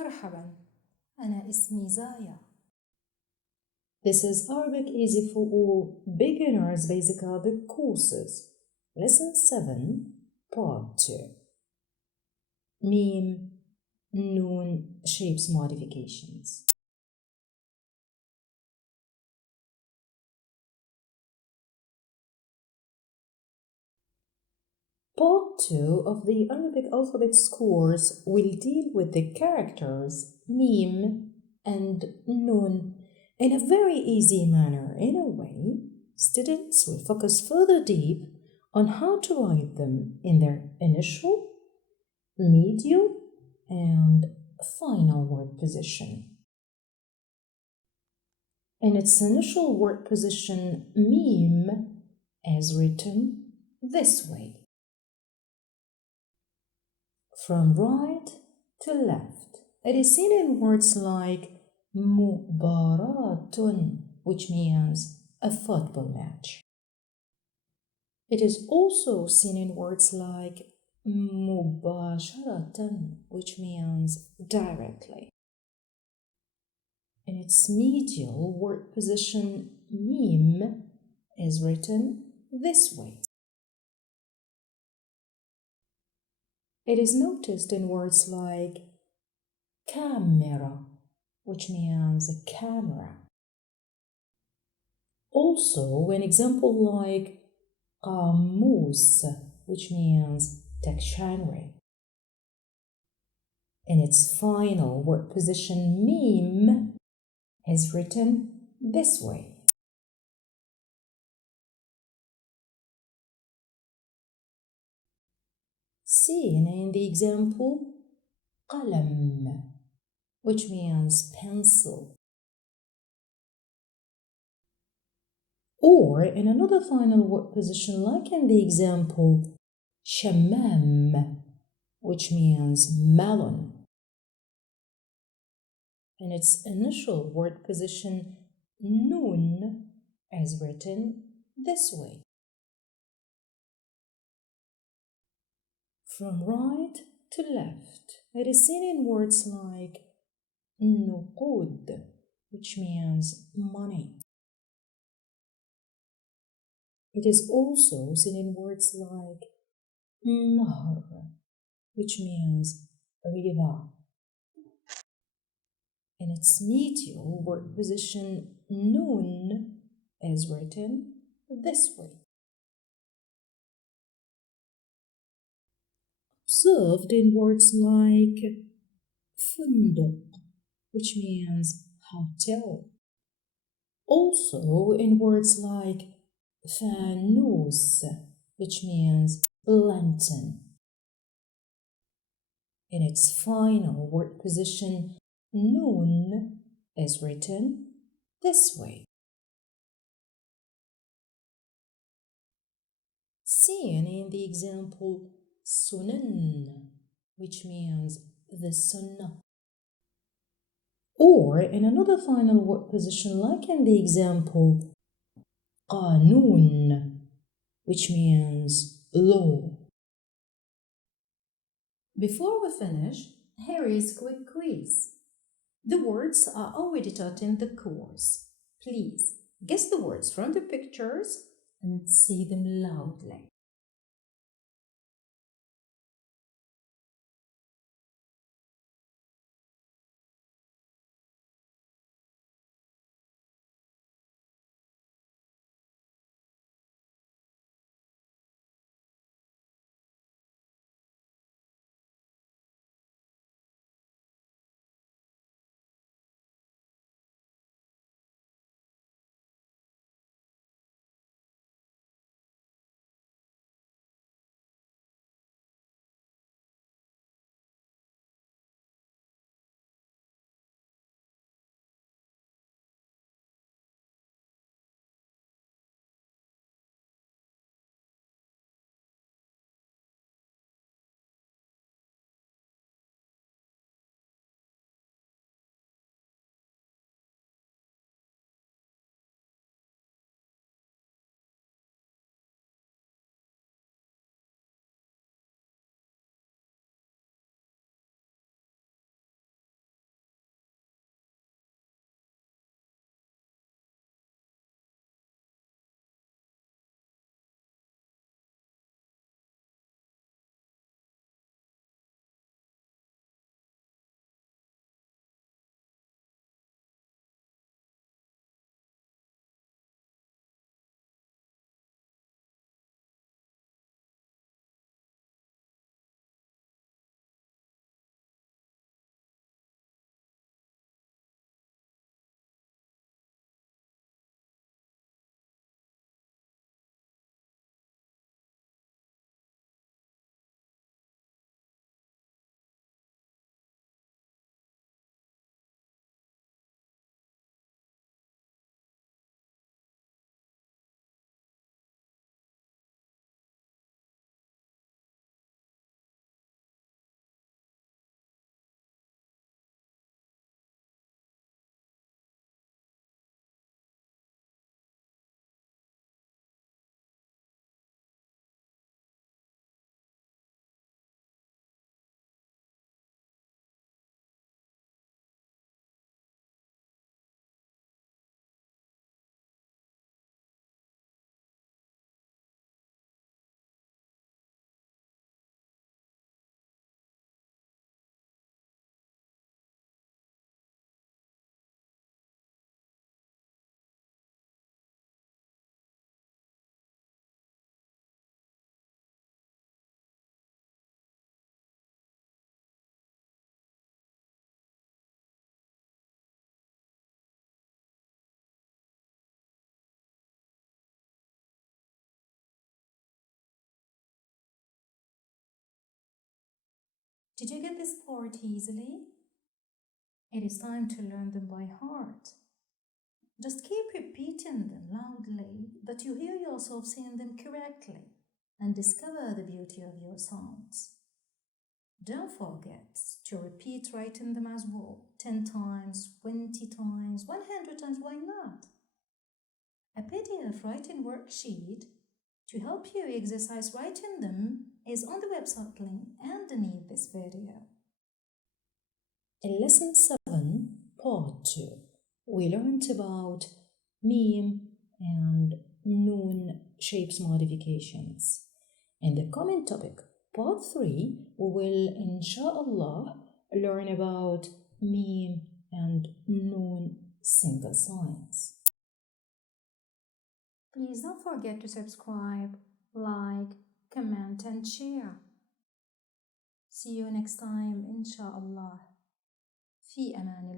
مرحبا، أنا اسمي زايا. This is Arabic Easy for All Beginners Basic Arabic Courses. Lesson 7, Part 2. Meme, Noon, Shapes Modifications. Part 2 of the Arabic Alphabets course will deal with the characters meme and noon in a very easy manner. In a way, students will focus further deep on how to write them in their initial, medial, and final word position. In its initial word position, meme is written this way. From right to left. It is seen in words like mubaratun, which means a football match. It is also seen in words like mubasharatan, which means directly. In its medial word position, meme is written this way. It is noticed in words like camera, which means a camera. Also, an example like qamus, which means dictionary. In its final word position, meme is written this way. Seen in the example qalam, which means pencil. Or in another final word position, like in the example shammam, which means melon. In its initial word position, noon is written this way. From right to left, it is seen in words like nuqud, which means money. It is also seen in words like nahr, which means river. In its medial word position, noon is written this way. Observed in words like funduq, which means hotel. Also in words like fanus, which means lantern. In its final word position, noon is written this way. Seen in the example sunan, which means the sunnah. Or in another final word position, like in the example qanoon, which means law. Before we finish, here is a quick quiz. The words are already taught in the course. Please guess the words from the pictures and say them loudly. Did you get this part easily? It is time to learn them by heart. Just keep repeating them loudly that you hear yourself saying them correctly and discover the beauty of your sounds. Don't forget to repeat writing them as well, 10 times, 20 times, 100 times, why not? A PDF writing worksheet to help you exercise writing them is on the website link underneath this video. In Lesson 7, Part 2, we learned about meme and noon shapes modifications. In the coming topic, Part 3, we will, inshallah, learn about meme and noon single signs. Please don't forget to subscribe, like, comment and share. See you next time, inshallah. في أمان